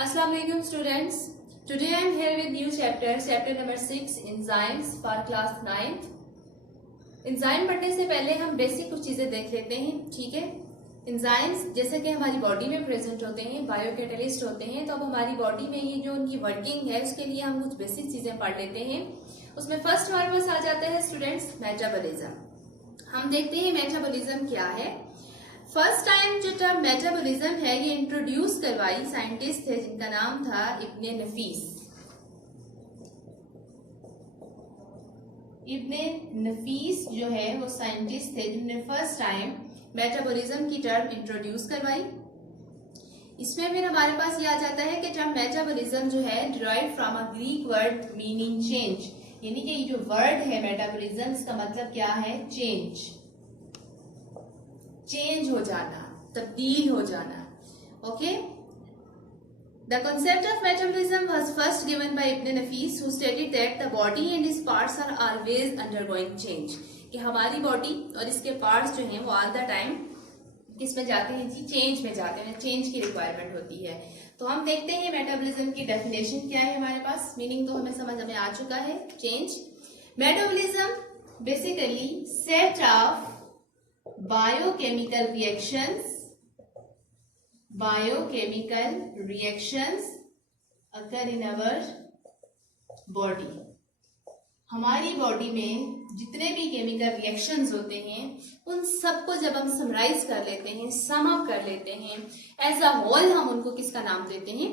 Assalamu alaikum students. Today I am here with new chapter number 6 enzymes for class 9th. Enzyme पढ़ने से पहले हम basic कुछ चीजें देख लेते हैं, ठीक है। एंजाइम्स जैसे कि हमारी बॉडी में प्रेजेंट होते हैं, बायोकैटलिस्ट होते हैं, तो अब हमारी बॉडी में ये जो उनकी वर्किंग है उसके लिए हम कुछ बेसिक चीजें पढ़ लेते हैं। उसमें फर्स्ट हमारे पास आ जाता है स्टूडेंट्स मेटाबॉलिज्म। हम देखते हैं मेटाबॉलिज्म क्या है। फर्स्ट टाइम जो टर्म मेटाबॉलिज्म है ये इंट्रोड्यूस करवाई साइंटिस्ट थे जिनका नाम था इब्ने नफीस। इब्ने नफीस जो है वो साइंटिस्ट थे जिन्होंने फर्स्ट टाइम मेटाबॉलिज्म की टर्म इंट्रोड्यूस करवाई। इसमें फिर हमारे पास ये आ जाता है कि टर्म मेटाबॉलिज्म जो है derived from a Greek word meaning change, यानी कि ये जो वर्ड है मेटाबॉलिज्म इसका मतलब क्या है? चेंज, चेंज हो जाना, तब्दील हो जाना। Okay, the concept of metabolism was first given by Ibn Nafis, who stated that the body and its parts are always undergoing change, कि हमारी बॉडी और इसके पार्ट्स जो हैं वो ऑल द टाइम किस में जाते हैं जी? चेंज में जाते हैं, चेंज की रिक्वायरमेंट होती है। तो हम देखते हैं मेटाबॉलिज्म की डेफिनेशन क्या है हमारे पास। मीनिंग तो हमें समझ में आ चुका है, change. Metabolism basically set of biochemical reactions occur in our body। हमारी बॉडी में जितने भी केमिकल रिएक्शंस होते हैं उन सबको जब हम समराइज कर लेते हैं, सम अप कर लेते हैं, एज अ होल हम उनको किसका नाम देते हैं?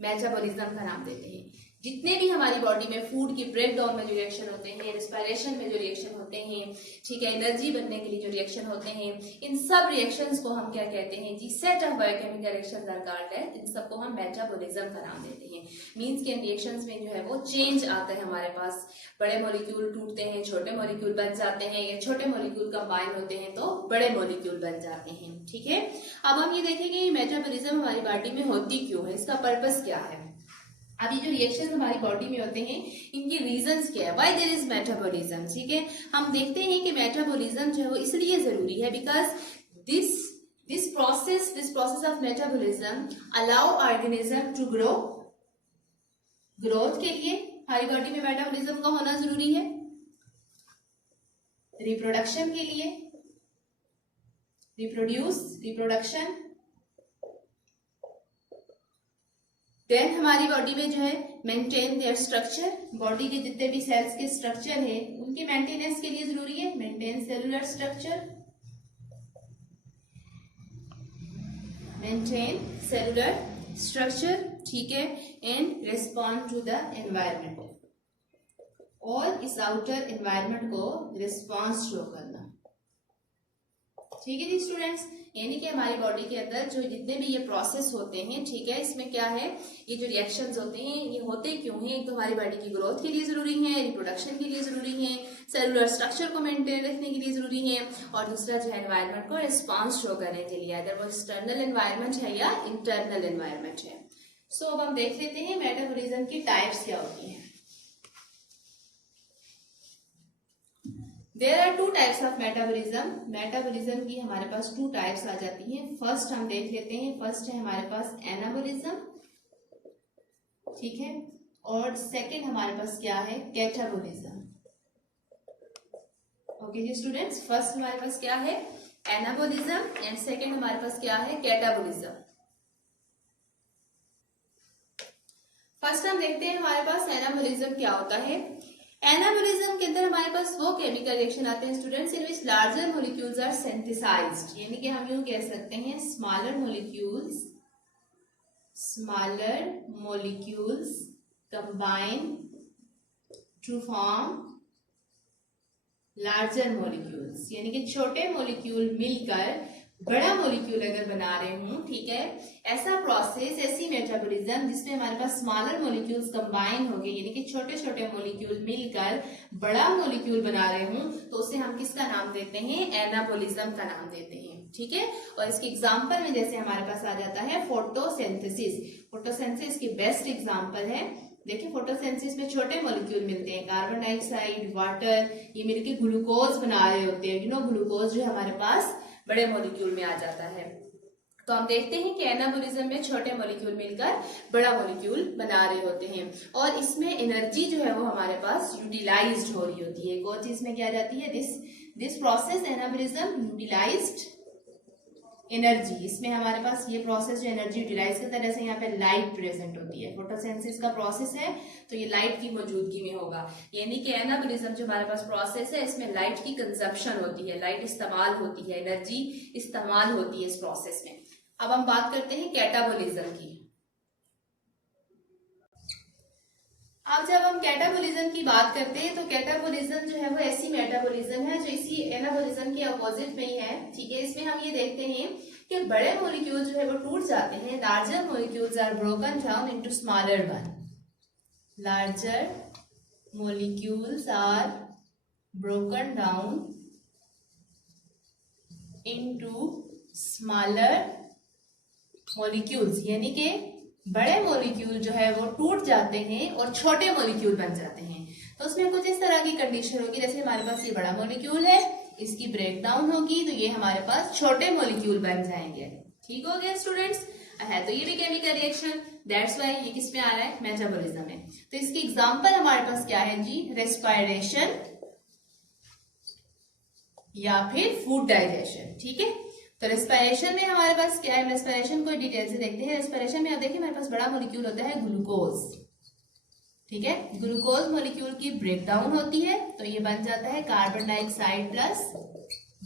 मेटाबॉलिज्म का नाम देते हैं। जितने भी हमारी बॉडी में फूड की ब्रेकडाउन में जो रिएक्शन होते हैं, रिस्पायरेशन में जो रिएक्शन होते हैं, ठीक है, एनर्जी बनने के लिए जो रिएक्शन होते हैं, इन सब रिएक्शंस को हम क्या कहते हैं जी? Set of biochemical reactions are called है। इन सबको हम मेटाबॉलिज्म का नाम देते हैं। मींस के इन रिएक्शंस में जो है वो चेंज आता है हमारे पास। बड़े मॉलिक्यूल टूटते हैं, छोटे मॉलिक्यूल बन जाते हैं, या छोटे मॉलिक्यूल कंबाइन होते हैं तो बड़े मॉलिक्यूल बन जाते हैं, ठीक है। अब हम ये देखेंगे मेटाबॉलिज्म हमारी बॉडी में होती क्यों है, इसका पर्पस क्या है। अभी जो रिएक्शन हमारी बॉडी में होते हैं इनके रीजंस क्या है, व्हाई देयर इज मेटाबॉलिज्म, ठीक है। हम देखते हैं कि मेटाबॉलिज्म जो है वो इसलिए जरूरी है because this process of metabolism allow organism to grow. Growth के लिए हमारी बॉडी में मेटाबॉलिज्म का होना जरूरी है। रिप्रोडक्शन के लिए, रिप्रोडक्शन। देन हमारी बॉडी में जो है मेंटेन देयर स्ट्रक्चर, बॉडी के जितने भी सेल्स के स्ट्रक्चर है उनके मेंटेनेंस के लिए जरूरी है, मेंटेन सेलुलर स्ट्रक्चर, ठीक है, and respond to the environment, और इस आउटर एनवायरमेंट को रिस्पॉन्स शो करना, ठीक है जी स्टूडेंट्स। यानी कि हमारी बॉडी के अंदर जो जितने भी ये प्रोसेस होते हैं, ठीक है, इसमें क्या है, ये जो रिएक्शंस होते हैं ये होते क्यों हैं? एक तो हमारी बॉडी की ग्रोथ के लिए जरूरी है, रिप्रोडक्शन के लिए जरूरी है, सेलुलर स्ट्रक्चर को मेंटेन रखने के लिए जरूरी है, और दूसरा जो है एनवायरमेंट को रिस्पॉन्स शो करने के लिए, अगर वो एक्सटर्नल एनवायरमेंट है या इंटरनल एनवायरमेंट है। सो अब हम देख लेते हैं मेटाबॉलिज्म की टाइप्स क्या होती है। There are two types of metabolism. Metabolism की हमारे पास टू टाइप्स आ जाती हैं। फर्स्ट हम देख लेते हैं, फर्स्ट है हमारे पास एनाबॉलिज्म, ठीक है, और सेकंड हमारे पास क्या है? कैटाबॉलिज्म। ओके जी स्टूडेंट्स, फर्स्ट हमारे पास क्या है? एनाबॉलिज्म, एंड सेकंड हमारे पास क्या है? कैटाबॉलिज्म। फर्स्ट हम देखते हैं हमारे पास एनाबॉलिज्म क्या होता है। एनाबॉलिज्म के अंदर हमारे पास वो केमिकल रिएक्शन आते हैं students in which larger molecules are synthesised, यानी कि हम यूं कह सकते हैं smaller molecules combine to form larger molecules, यानी कि छोटे मॉलिक्यूल मिलकर बड़ा मॉलिक्यूल अगर बना रहे हूं, ठीक है, ऐसा प्रोसेस, ऐसी मेटाबॉलिज्म जिसमें हमारे पास स्मॉलर मॉलिक्यूल्स कंबाइन हो गए, यानी कि छोटे छोटे मॉलिक्यूल मिलकर बड़ा मॉलिक्यूल बना रहे हूं, तो उसे हम किसका नाम देते हैं? एनाबॉलिज्म का नाम देते हैं, ठीक है। और इसके एग्जांपल में जैसे हमारे पास आ जाता है फोटोसिंथेसिस। फोटोसिंथेसिस की बेस्ट एग्जांपल है, देखिए फोटोसिंथेसिस में छोटे मॉलिक्यूल मिलते हैं, कार्बन डाइऑक्साइड, वाटर, ये मिलकर ग्लूकोज बना रहे होते हैं। ग्लूकोज जो हमारे पास बड़े मॉलिक्यूल में आ जाता है। तो हम देखते हैं कि एनाबॉलिज्म में छोटे मॉलिक्यूल मिलकर बड़ा मॉलिक्यूल बना रहे होते हैं और इसमें एनर्जी जो है वो हमारे पास यूटिलाइज्ड हो रही होती है। एक और चीज में क्या जाती है, this process anabolism utilised energy. इसमें हमारे पास ये प्रोसेस जो एनर्जी यूटिलाइज करता है, जैसे यहाँ पे लाइट प्रेजेंट होती है, फोटोसिंथेसिस का प्रोसेस है तो ये लाइट की मौजूदगी में होगा। यानी कि एनाबॉलिज्म जो हमारे पास प्रोसेस है इसमें लाइट की कंजप्शन होती है, लाइट इस्तेमाल होती है, एनर्जी इस्तेमाल होती है इस प्रोसेस में। अब हम बात करते हैं कैटाबॉलिज्म की। अब जब हम कैटाबॉलिज्म की बात करते हैं तो कैटाबॉलिज्म जो है वो ऐसी मेटाबॉलिज्म है जो इसी एनाबॉलिज्म के अपोजिट में ही है। ठीक है, इसमें हम ये देखते हैं कि बड़े मॉलिक्यूल जो है वो टूट जाते हैं, larger molecules are broken down into smaller one. Larger molecules are broken down into smaller molecules, यानी कि बड़े मॉलिक्यूल जो है वो टूट जाते हैं और छोटे मॉलिक्यूल बन जाते हैं। तो उसमें कुछ इस तरह की कंडीशन होगी, जैसे हमारे पास ये बड़ा मॉलिक्यूल है, इसकी ब्रेकडाउन होगी तो ये हमारे पास छोटे मॉलिक्यूल बन जाएंगे। ठीक हो गया स्टूडेंट्स? है तो ये भी केमिकल रिएक्शन, दैट्स वाई ये किस में आ रहा है, मेटाबॉलिज्म में। तो इसकी एग्जांपल हमारे पास क्या है जी, रेस्पिरेशन या फिर फूड डाइजेशन। ठीक है, तो रेस्पिरेशन में हमारे पास क्या है, रेस्पिरेशन को डिटेल से देखते हैं। रेस्पिरेशन में आप देखिए हमारे पास बड़ा मॉलिक्यूल होता है ग्लूकोज। ठीक है, ग्लूकोज मॉलिक्यूल की ब्रेकडाउन होती है तो ये बन जाता है कार्बन डाइऑक्साइड प्लस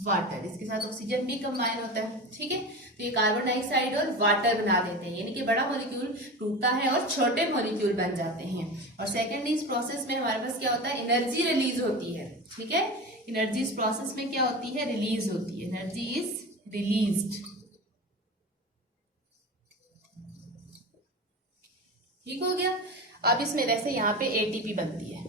वाटर, इसके साथ ऑक्सीजन भी कंबाइन होता है। ठीक है, तो ये कार्बन डाइऑक्साइड और वाटर बना देते हैं, यानी कि बड़ा मॉलिक्यूल टूटता है और छोटे मॉलिक्यूल बन जाते हैं। और सेकेंड इस प्रोसेस में हमारे पास क्या होता है, एनर्जी रिलीज होती है। ठीक है, एनर्जी इस प्रोसेस में क्या होती है, रिलीज होती है, एनर्जी इज रिलीज्ड। ठीक हो गया। अब इसमें जैसे यहाँ पे एटीपी बनती है,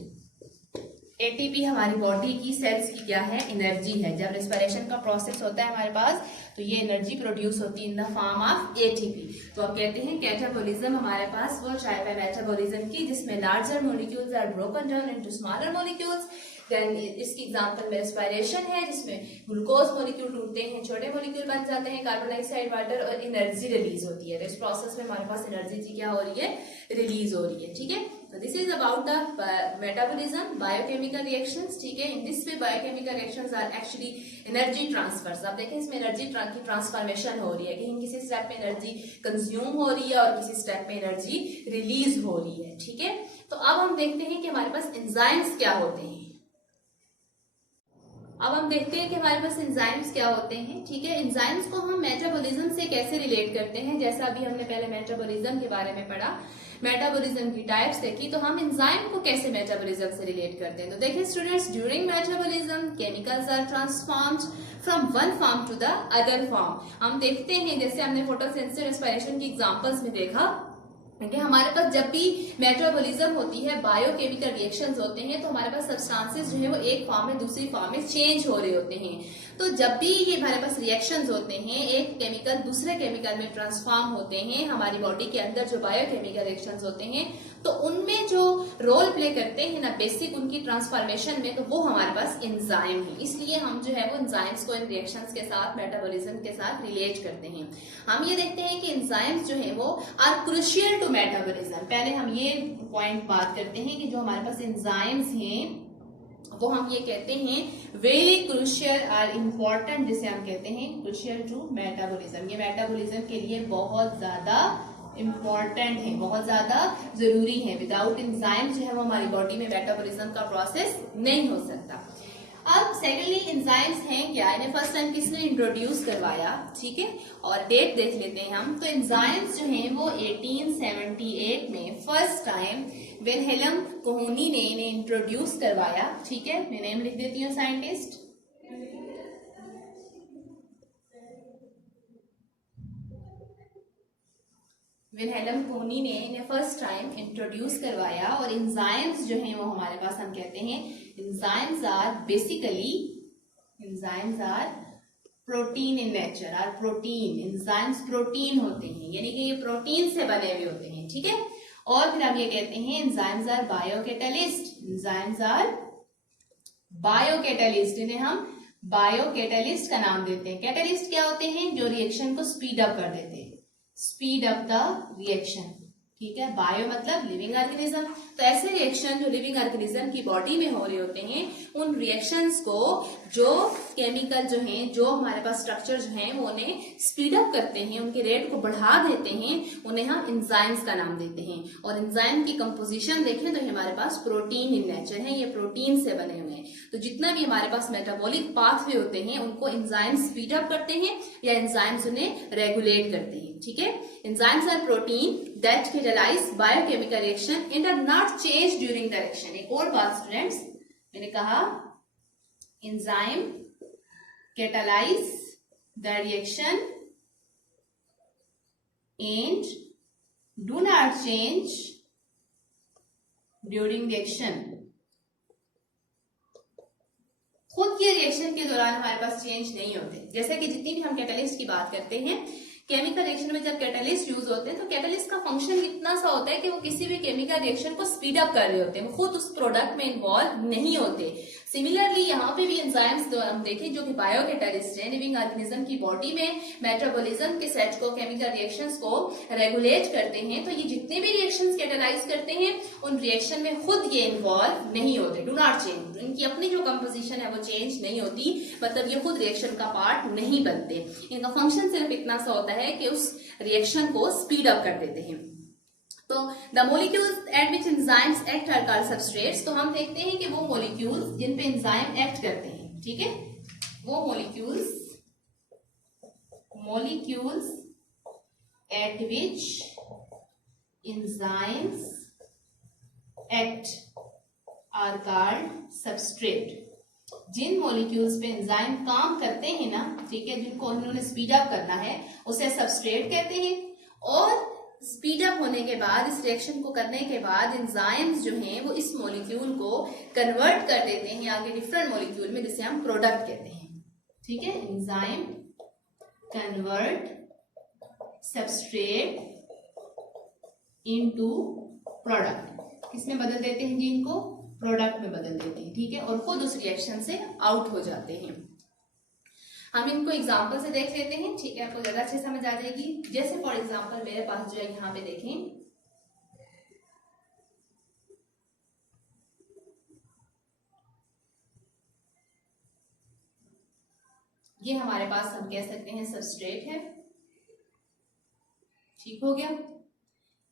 एटीपी हमारी बॉडी की सेल्स की क्या है, एनर्जी है। जब रेस्पिरेशन का प्रोसेस होता है हमारे पास तो ये एनर्जी प्रोड्यूस होती है in the form of ATP. तो अब कहते हैं कैटाबॉलिज्म हमारे पास वो टाइप है मेटाबॉलिज्म की जिसमें larger molecules are broken down into smaller molecules. Then इसकी एग्जांपल में रेस्पिरेशन है जिसमें ग्लूकोज मॉलिक्यूल टूटते हैं, छोटे मॉलिक्यूल बन जाते हैं, कार्बन डाइऑक्साइड, वाटर, और एनर्जी रिलीज होती है। तो इस प्रोसेस में हमारे पास एनर्जी क्या हो रही है, रिलीज हो रही है। ठीक है, तो this is about the metabolism, biochemical reactions. ठीक है, in this way biochemical reactions are actually energy transfers. आप देखें इसमें एनर्जी की ट्रांसफॉर्मेशन हो रही है, कहीं किसी स्टेप में एनर्जी कंज्यूम हो रही है और किसी स्टेप में एनर्जी रिलीज हो रही है। ठीक है, तो अब हम देखते हैं कि हमारे पास एंजाइम्स क्या होते हैं। अब हम देखते हैं कि हमारे पास एंजाइम्स क्या होते हैं। ठीक है, एंजाइम्स को हम मेटाबॉलिज्म से कैसे रिलेट करते हैं, जैसा अभी हमने पहले मेटाबॉलिज्म के बारे में पढ़ा, मेटाबॉलिज्म की टाइप्स देखी, तो हम एंजाइम को कैसे मेटाबॉलिज्म से रिलेट करते हैं। तो देखिए students, during metabolism chemicals are transformed from one form to the other form. हम देखते हैं जैसे हमने फोटोसिंथेसिस, रेस्पिरेशन की एग्जांपल्स में देखा कि हमारे पास जब भी मेटाबॉलिज्म होती है, बायोकेमिकल रिएक्शंस होते हैं, तो हमारे पास सब्सटेंसेस जो है वो एक फॉर्म में दूसरी फॉर्म में चेंज हो रहे होते हैं। तो जब भी ये हमारे पास रिएक्शंस होते हैं, एक केमिकल दूसरे केमिकल में ट्रांसफॉर्म होते हैं, हमारी बॉडी के अंदर जो बायोकेमिकल रिएक्शंस होते हैं तो उनमें जो रोल प्ले करते हैं ना बेसिक उनकी ट्रांसफॉर्मेशन में, तो वो हमारे पास एंजाइम है। इसलिए हम जो है वो एंजाइम्स को इन रिएक्शंस के साथ, मेटाबॉलिज्म के साथ रिलेट करते हैं। हम ये देखते हैं कि एंजाइम्स जो है वो आर क्रूशियल टू मेटाबॉलिज्म। पहले हम ये पॉइंट बात करते हैं कि जो हमारे पास एंजाइम्स हैं वो हम ये कहते हैं वेरी क्रूशियल और इम्पोर्टेंट, जिसे हम कहते हैं क्रूशियल टू मेटाबॉलिज्म। ये मेटाबॉलिज्म के लिए बहुत ज्यादा इम्पोर्टेंट है, बहुत ज्यादा जरूरी है। विदाउट एंजाइम जो है वो हमारी बॉडी में मेटाबॉलिज्म का प्रोसेस नहीं हो सकता। अब सेकेंडली एंजाइम्स हैं क्या, इन्हें फर्स्ट टाइम किसने इंट्रोड्यूस करवाया, ठीक है, और डेट देख लेते हैं हम। तो एंजाइम्स जो हैं वो 1878 में फर्स्ट टाइम विल्हेल्म कोहनी ने इन्हें इंट्रोड्यूस करवाया। ठीक है, मैं नेम लिख देती हूँ साइंटिस्ट। विल्हेल्म कोहनी ने इन्हें फर्स्ट टाइम इंट्रोड्यूस करवाया। और एंजाइम्स जो हैं वो हमारे पास हम कहते हैं enzymes are basically, enzymes are protein in nature, are protein. Enzymes protein होते हैं, यानी कि ये प्रोटीन से बने हुए होते हैं। ठीक है, और फिर हम ये कहते हैं एंजाइम्स आर बायोकैटालिस्ट। एंजाइम्स आर बायोकैटालिस्ट, इन्हें हम बायो कैटलिस्ट का नाम देते हैं। कैटलिस्ट क्या होते हैं? जो रिएक्शन को स्पीड अप कर देते हैं, स्पीड अप द रिएक्शन। ठीक है, बायो मतलब लिविंग ऑर्गेनिज्म। तो ऐसे रिएक्शन जो लिविंग ऑर्गेनिज्म की बॉडी में हो रहे होते हैं, उन रिएक्शंस को जो केमिकल जो हैं, जो हमारे पास स्ट्रक्चर जो हैं, वो उन्हें स्पीड अप करते हैं, उनके रेट को बढ़ा देते हैं, उन्हें हम एंजाइम्स का नाम देते हैं। और एंजाइम की कंपोजिशन देखें तो हमारे पास प्रोटीन इन नेचर है, ये प्रोटीन से बने हुए हैं। तो जितना भी हमारे पास मेटाबॉलिक पाथवे होते हैं, उनको एंजाइम स्पीड अप करते हैं या एंजाइम्स उन्हें रेगुलेट करते हैं। ठीक है, enzymes are protein that catalyse biochemical reaction and are not change during the reaction. एक और बात स्टूडेंट्स, मैंने कहा enzyme catalyse the reaction and do not change during reaction. खुद के रिएक्शन के दौरान हमारे पास चेंज नहीं होते। जैसे कि जितनी भी हम कैटलिस्ट की बात करते हैं, केमिकल रिएक्शन में जब कैटलिस्ट यूज होते हैं तो कैटलिस्ट का फंक्शन इतना सा होता है कि वो किसी भी केमिकल रिएक्शन को स्पीड अप कर रहे होते हैं, वो खुद उस प्रोडक्ट में इन्वॉल्व नहीं होते। सिमिलरली यहाँ पे भी एंजाइम्स हम देखें जो कि बायो कैटलिस्ट है, लिविंग ऑर्गेनिज्म की बॉडी में मेटाबॉलिज्म के सेट को, केमिकल रिएक्शंस को रेगुलेट करते हैं। तो ये जितने भी रिएक्शंस कैटलाइज करते हैं, उन रिएक्शन में खुद ये इन्वॉल्व नहीं होते, डू नॉट चेंज। इनकी अपनी जो कंपोजिशन है वो चेंज नहीं होती, मतलब ये खुद रिएक्शन का पार्ट नहीं बनते। इनका फंक्शन सिर्फ इतना सा होता है कि उस रिएक्शन को स्पीड अप कर देते हैं। तो the molecules at which enzymes act are called substrates. तो हम देखते हैं कि वो मोलिक्यूल्स जिन पे एंजाइम एक्ट करते हैं, ठीक है, वो molecules at which enzymes act are called substrate. जिन मॉलिक्यूल्स पे एंजाइम काम करते हैं ना, ठीक है, जिनको उन्होंने स्पीड अप करना है, उसे सबस्ट्रेट कहते हैं। और स्पीड अप होने के बाद, इस रिएक्शन को करने के बाद एंजाइम्स जो हैं वो इस मॉलिक्यूल को कन्वर्ट कर देते हैं आगे डिफरेंट मॉलिक्यूल में, जिसे हम प्रोडक्ट कहते हैं। ठीक है, enzyme convert substrate into product. किसमें बदल देते हैं जी? इनको प्रोडक्ट में बदल देते हैं। ठीक है, और खुद उस रिएक्शन से आउट हो जाते हैं। हम इनको एग्जांपल से देख लेते हैं, ठीक है, आपको ज्यादा अच्छे समझ आ जाएगी। जैसे फॉर एग्जांपल मेरे पास जो है यहाँ पे देखें, ये हमारे पास हम कह सकते हैं सबस्ट्रेट है। ठीक हो गया,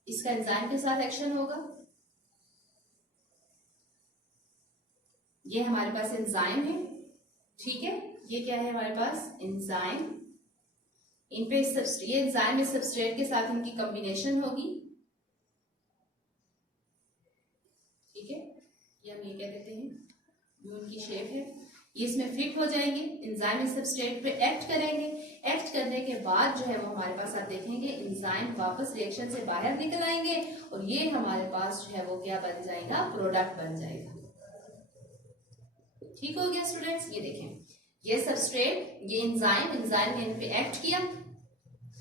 इसका एंजाइम के साथ एक्शन होगा। ये हमारे पास एंजाइम है, ठीक है, ये क्या है हमारे पास? एंजाइम। इन पे ये एंजाइम इस सबस्ट्रेट के साथ इनकी कॉम्बिनेशन होगी। ठीक है, ये हम ये कह देते हैं, जो इनकी शेप है, ये इसमें फिट हो जाएंगे। एंजाइम इस सबस्ट्रेट पे एक्ट करेंगे। एक्ट करने के बाद जो है वो हमारे पास आप देखेंगे एंजाइम वापस रिएक्शन से बाहर निकल आएंगे और ये हमारे पास जो है वो क्या बन जाएगा? प्रोडक्ट बन जाएगा। ठीक हो गया स्टूडेंट्स, ये देखें, ये सबस्ट्रेट, ये एंजाइम ने इन पे एक्ट किया।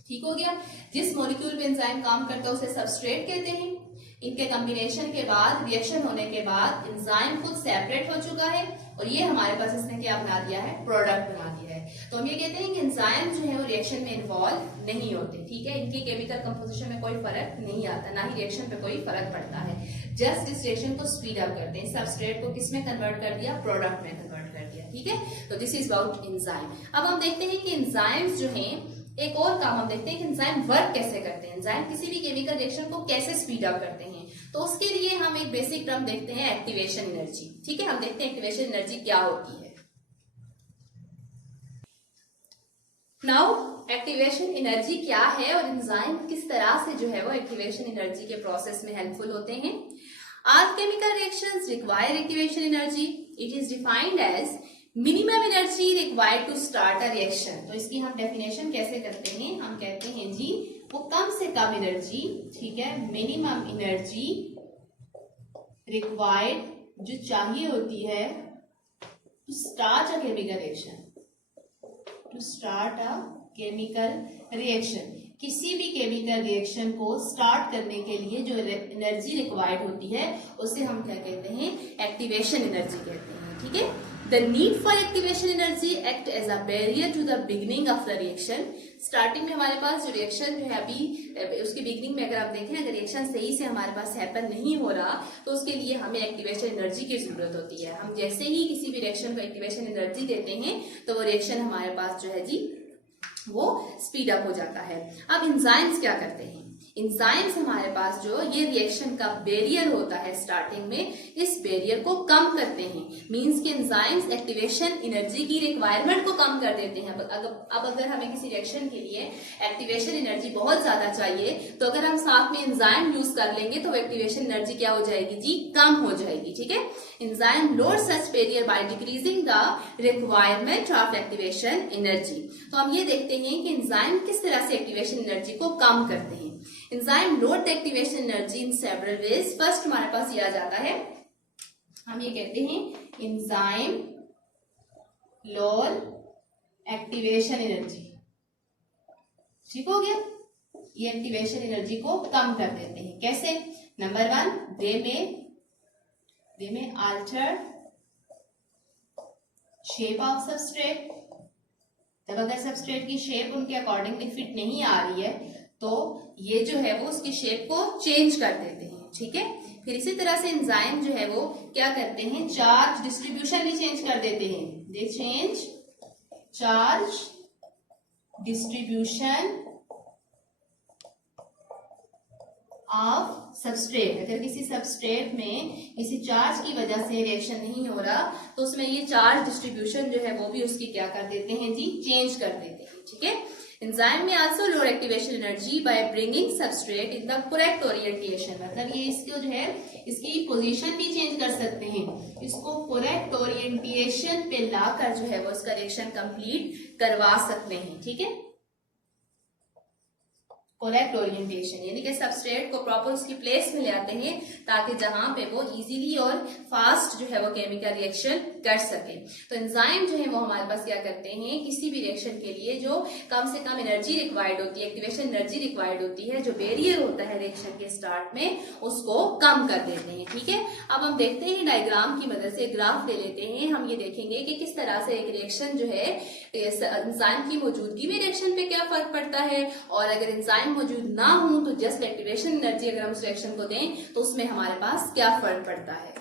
ठीक हो गया, जिस मॉलिक्यूल पे एंजाइम काम करता है उसे सबस्ट्रेट कहते हैं। इनके कॉम्बिनेशन के बाद, रिएक्शन होने के बाद एंजाइम खुद सेपरेट हो चुका है और ये हमारे पास इसने क्या बना दिया है? प्रोडक्ट बना दिया है। तो हम ये कहते हैं कि एंजाइम जो है वो रिएक्शन में इन्वॉल्व नहीं होते। ठीक है, इनकी केमिकल कंपोजिशन में कोई फर्क नहीं आता, ना ही रिएक्शन पे कोई फर्क पड़ता है। जस्ट इस रिएक्शन को स्पीड अप करते हैं। सबस्ट्रेट को किस में कन्वर्ट कर दिया? प्रोडक्ट में कन्वर्ट कर दिया। ठीक है, तो दिस इज अबाउट एंजाइम। अब हम देखते हैं कि एंजाइम्स जो हैं, एक और काम हम देखते हैं कि एंजाइम वर्क कैसे करते हैं। एंजाइम किसी भी केमिकल रिएक्शन को कैसे स्पीड अप करते हैं, तो उसके लिए हम एक बेसिक टर्म देखते हैं, एक्टिवेशन एनर्जी। ठीक है, हम देखते हैं एक्टिवेशन एनर्जी क्या होती है। नाउ एक्टिवेशन एनर्जी क्या है और एंजाइम किस तरह से जो है वो एक्टिवेशन एनर्जी के प्रोसेस में हेल्पफुल होते हैं। All chemical reactions require activation energy. It is defined as minimum energy required to start a reaction. तो इसकी हम डेफिनेशन कैसे करते हैं? हम कहते हैं जी वो कम से कम एनर्जी, ठीक है, मिनिमम एनर्जी रिक्वायर्ड जो चाहिए होती है to start a chemical reaction, to start a chemical reaction. किसी भी केमिकल रिएक्शन को स्टार्ट करने के लिए जो एनर्जी रिक्वायर्ड होती है उसे हम क्या कहते हैं? एक्टिवेशन एनर्जी कहते हैं। ठीक है, The need for activation energy act as a barrier to the beginning of the reaction. Starting में हमारे पास जो रिएक्शन जो है अभी उसकी बिगनिंग में अगर आप देखें, अगर रिएक्शन सही से हमारे पास हैपन नहीं हो रहा तो उसके लिए हमें एक्टिवेशन एनर्जी की जरूरत होती है। हम जैसे ही किसी भी रिएक्शन को एक्टिवेशन एनर्जी देते हैं तो वो रिएक्शन हमारे पास जो है जी वो स्पीड अप हो जाता है। अब एंजाइम्स क्या करते हैं? एंजाइम्स हमारे पास जो ये रिएक्शन का बैरियर होता है स्टार्टिंग में, इस बैरियर को कम करते हैं। मींस कि एंजाइम्स एक्टिवेशन एनर्जी की रिक्वायरमेंट को कम कर देते हैं। अब अगर हमें किसी रिएक्शन के लिए एक्टिवेशन एनर्जी बहुत ज्यादा चाहिए तो अगर हम साथ में एंजाइम यूज कर लेंगे तो एक्टिवेशन एनर्जी क्या हो जाएगी जी? कम हो जाएगी। ठीक है, enzyme load such barrier by decreasing the requirement of activation energy. तो हम ये देखते हैं कि एंजाइम किस तरह से एक्टिवेशन एनर्जी को कम करते हैं। Enzyme load the activation energy in several ways. First हमारे पास ये आ जाता है, हम ये कहते हैं एंजाइम लोड एक्टिवेशन एनर्जी। ठीक हो गया, ये एक्टिवेशन एनर्जी को कम कर देते हैं। कैसे? नंबर 1, दे में अल्टर शेप ऑफ सबस्ट्रेट। तब अगर सबस्ट्रेट की शेप उनके अकॉर्डिंगली फिट नहीं आ रही है तो ये जो है वो उसकी शेप को चेंज कर देते हैं। ठीक है, फिर इसी तरह से एंजाइम जो है वो क्या करते हैं? चार्ज डिस्ट्रीब्यूशन भी चेंज कर देते हैं। दे change charge distribution of substrate. अगर किसी सबस्ट्रेट में किसी चार्ज की वजह से रिएक्शन नहीं हो रहा तो उसमें ये चार्ज डिस्ट्रीब्यूशन जो है वो भी उसकी क्या कर देते हैं जी? चेंज कर देते हैं। ठीक है, एंजाइम में also load activation energy by bringing substrate in the correct orientation. मतलब ये इसको जो है इसकी पोजीशन भी चेंज कर सकते हैं। इसको करेक्ट ओरिएंटेशन पे लाकर जो है वो उसका रिएक्शन कंप्लीट करवा सकते हैं। ठीक है, करेक्ट ओरिएंटेशन यानी कि सबस्ट्रेट को प्रॉपर उसकी प्लेस में ले आते हैं ताकि जहां पे वो इजीली और फास्ट जो है वो केमिकल रिएक्शन कर सके। तो एंजाइम जो है वो हमारे पास क्या करते हैं? किसी भी रिएक्शन के लिए जो कम से कम एनर्जी रिक्वायर्ड होती है, एक्टिवेशन एनर्जी रिक्वायर्ड होती है, जो बैरियर होता है रिएक्शन के स्टार्ट में, उसको कम कर देते हैं। ठीक है, अब हम देखते हैं डायग्राम की मदद से, ग्राफ ले लेते हैं। हम ये देखेंगे कि किस तरह से एक रिएक्शन जो है एंजाइम की मौजूदगी में रिएक्शन पे क्या फर्क पड़ता है, और अगर एंजाइम मौजूद ना हो तो जस्ट एक्टिवेशन एनर्जी अगर हम उस रिएक्शन को दें तो उसमें हमारे पास क्या फर्क पड़ता है।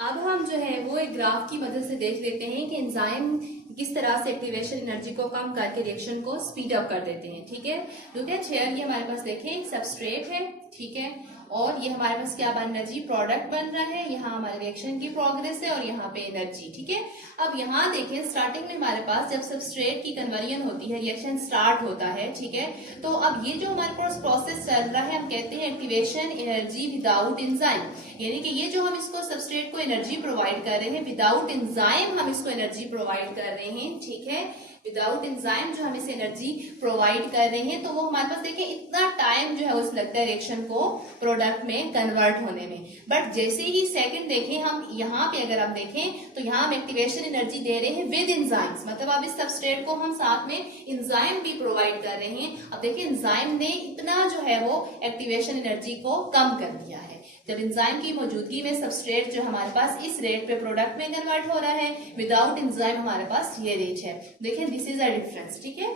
अब हम जो है वो एक ग्राफ की मदद से देख लेते हैं कि एंजाइम किस तरह से एक्टिवेशन एनर्जी को कम करके रिएक्शन को स्पीड अप कर देते हैं। ठीक है, लुक एट हियर, ये हमारे पास देखें सबस्ट्रेट है। ठीक है, और ये हमारे पास क्या बन रहा है जी? प्रोडक्ट बन रहा है। यहाँ हमारे रिएक्शन की प्रोग्रेस है और यहाँ पे एनर्जी। ठीक है, अब यहाँ देखें स्टार्टिंग में हमारे पास जब सबस्ट्रेट की कन्वर्जन होती है, रिएक्शन स्टार्ट होता है। ठीक है, तो अब ये जो हमारे पास प्रोसेस चल रहा है हम कहते हैं एक्टिवेशन एनर्जी विदाउट एंजाइम। यानी कि ये जो हम इसको सबस्ट्रेट को एनर्जी प्रोवाइड कर रहे हैं, विदाउट एंजाइम हम इसको एनर्जी प्रोवाइड कर रहे हैं। ठीक है, विदाउट एंजाइम जो हम इसे एनर्जी प्रोवाइड कर रहे हैं, तो वो हमारे पास देखिए इतना टाइम जो है उस लगता है रिएक्शन को प्रोडक्ट में कन्वर्ट होने में। बट जैसे ही सेकंड देखें हम यहाँ पे, अगर आप देखें तो यहाँ हम एक्टिवेशन एनर्जी दे रहे हैं विद एंजाइम्स। मतलब अब इस सबस्ट्रेट को हम साथ में एंजाइम भी प्रोवाइड कर रहे हैं। अब देखिए एंजाइम ने इतना जो है वो एक्टिवेशन एनर्जी को कम कर दिया है। जब एंजाइम की मौजूदगी में सबस्ट्रेट जो हमारे पास इस रेट पे प्रोडक्ट में कन्वर्ट हो रहा है, विदाउट एंजाइम हमारे पास ये रेट है। देखिए दिस इज अ डिफरेंस। ठीक है,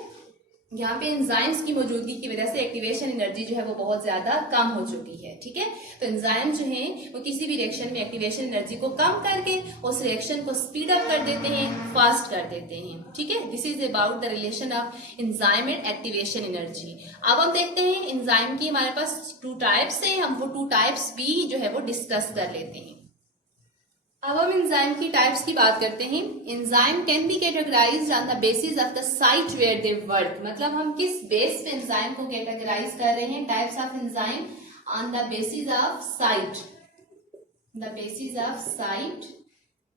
यहाँ पे एंजाइम्स की मौजूदगी की वजह से एक्टिवेशन एनर्जी जो है वो बहुत ज्यादा कम हो चुकी है। ठीक है, तो एंजाइम जो है वो किसी भी रिएक्शन में एक्टिवेशन एनर्जी को कम करके उस रिएक्शन को स्पीड अप कर देते हैं, फास्ट कर देते हैं। ठीक है, this is about the relation of enzyme and activation energy. अब हम देखते हैं एंजाइम की हमारे पास 2 टाइप्स है, हम वो 2 टाइप्स भी जो है वो डिस्कस कर लेते हैं। अब हम एंजाइम की टाइप्स की बात करते हैं। Enzyme can be categorised on the basis of the site where they work. मतलब हम किस बेस पे एंजाइम को कैटेगराइज कर रहे हैं? Types of enzyme on the basis of site, the basis of site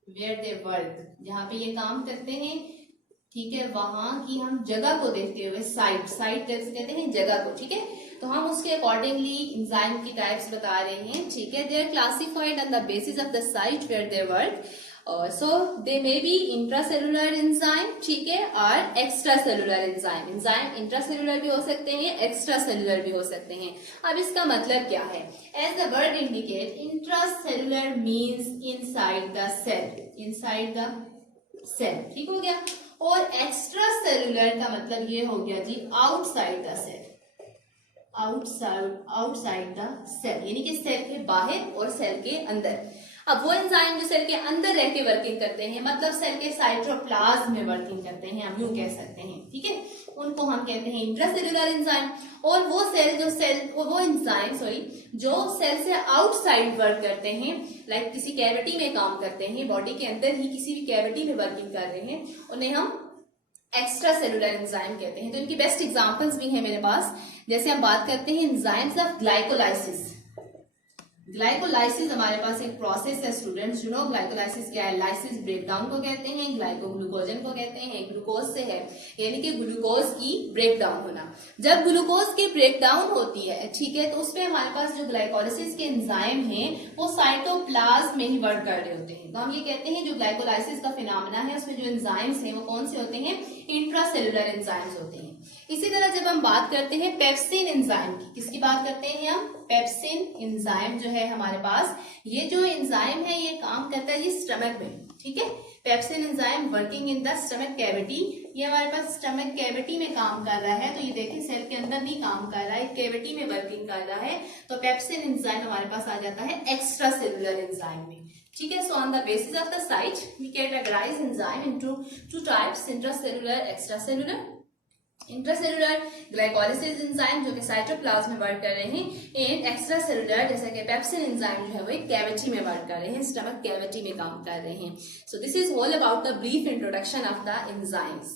where they work, जहां पे ये काम करते हैं। ठीक है, वहां की हम जगह को देखते हुए, साइट, साइट कैसे कहते हैं? जगह को। ठीक है, तो हम उसके अकॉर्डिंगली एंजाइम की टाइप्स बता रहे हैं। ठीक है, they are classified on the basis of the site where they work. So they may be intracellular enzyme, ठीक है, और extracellular enzyme. Enzyme intracellular भी हो सकते हैं, एक्स्ट्रा सेलुलर भी हो सकते हैं। अब इसका मतलब क्या है? As the word indicate, intracellular means inside the cell, inside the cell, ठीक हो गया। और एक्स्ट्रा सेलुलर का मतलब ये हो गया जी outside the cell, outside the cell, यानी कि सेल के बाहर और सेल के अंदर। अब वो एंजाइम जो सेल के अंदर रह के वर्किंग करते हैं, मतलब सेल के साइटोप्लाज्म में वर्किंग करते हैं, हम यूं कह सकते हैं, ठीक है, उनको हम कहते हैं इंट्रासेलुलर एंजाइम। और वो एंजाइम जो सेल से आउटसाइड वर्क करते हैं, लाइक किसी कैविटी में काम करते हैं, बॉडी के अंदर ही किसी भी कैविटी में वर्किंग कर रहे हैं, उन्हें हम एक्स्ट्रा सेलुलर एंजाइम कहते हैं। तो इनकी बेस्ट एग्जांपल्स भी हैं मेरे पास। जैसे हम बात करते हैं एंजाइम्स ऑफ ग्लाइकोलाइसिस। ग्लाइकोलाइसिस हमारे पास एक प्रोसेस है स्टूडेंट्स, यू नो ग्लाइकोलाइसिस क्या है? लाइसिस ब्रेकडाउन को कहते हैं, ग्लाइकोग्लूकोजन को कहते हैं, ग्लूकोज से है, यानी कि ग्लूकोज की ब्रेकडाउन होना। जब ग्लूकोज की ब्रेकडाउन होती है, ठीक है, तो उसमें हमारे पास जो ग्लाइकोलाइसिस के एंजाइम हैं वो साइटोप्लाज्म में ही वर्क कर रहे होते हैं। तो हम ये कहते हैं जो ग्लाइकोलाइसिस का फिनोमेना है उसमें जो एंजाइम्स हैं वो कौन से होते हैं? इंट्रासेलुलर एंजाइम्स होते हैं। इसी तरह जब हम बात करते हैं पेप्सिन एंजाइम की, किसकी बात करते हैं हम? पेप्सिन एंजाइम जो है हमारे पास, ये जो एंजाइम है ये काम करता है ये स्टमक में, ठीक है। Pepsin enzyme working in the stomach cavity, ये हमारे पास स्टमक कैविटी में काम कर रहा है। तो ये देखिए सेल के अंदर नहीं काम कर रहा है, कैविटी में वर्किंग कर रहा है। तो पेप्सिन एंजाइम हमारे पास आ जाता है एक्स्ट्रा सेलुलर एंजाइम में, ठीक है। So on the basis of the site we categorise enzyme into two types, intracellular, extracellular. Intracellular glycolysis enzyme जो कि साइटोप्लाज्म में वर्क कर रहे हैं, एंड एक्स्ट्रा सेलुलर जैसे कि पेप्सिन एंजाइम जो है वो कैविटी में वर्क कर रहे हैं, स्टमक कैविटी में काम कर रहे हैं। So this is all about the brief introduction of the enzymes.